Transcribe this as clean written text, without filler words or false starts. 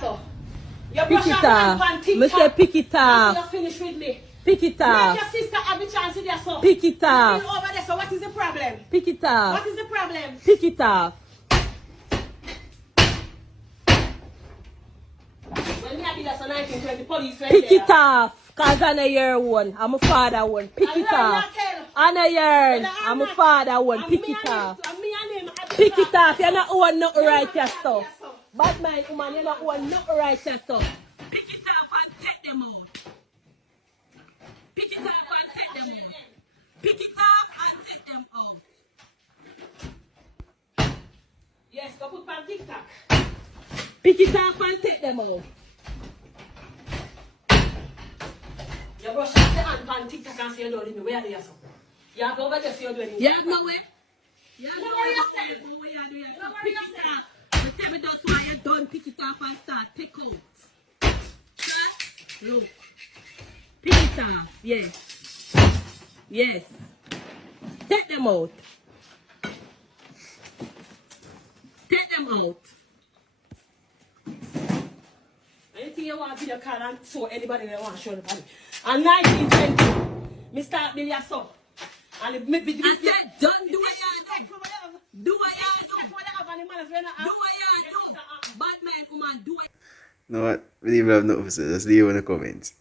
so. You Pick it off. Me say pick it off. You finish with me. Pick it off. Make your sister have a chance with your son. Pick it off. Over there, so what is the problem? Pick it off. What is the problem? Pick it off. When me I did that so 1920, police went Pick there. it off. Cause I'm a year one. I'm a father one. Pick it off. I'm a year. I'm a father one. Pick it off. Pick it off. You're not own nothing right here, stuff. Bad mind, woman, you're not own nothing right here, stuff. Pick it off and take them out. Pick it off and take them out. Pick it off and take them out. Yes, go put on TikTok. Pick it off and take them out. You brush off the hand on TikTok and say you're doing it. Where are you? You have to over there say you're doing it. You have no way. You have no way. You have pick it off. You tell me that's why you done. Pick it off and start. Pick out. Look. Pick it off. Yes. Yes. Take them out. Take them out. Anything you want to video call and show anybody that want to show anybody. And 1920, me start building your son. And it make me do I said, don't do what you do. Do what you do. Do what you do. Bad man, woman, do it. No what? We don't even have nothing to say. Just leave in the comments.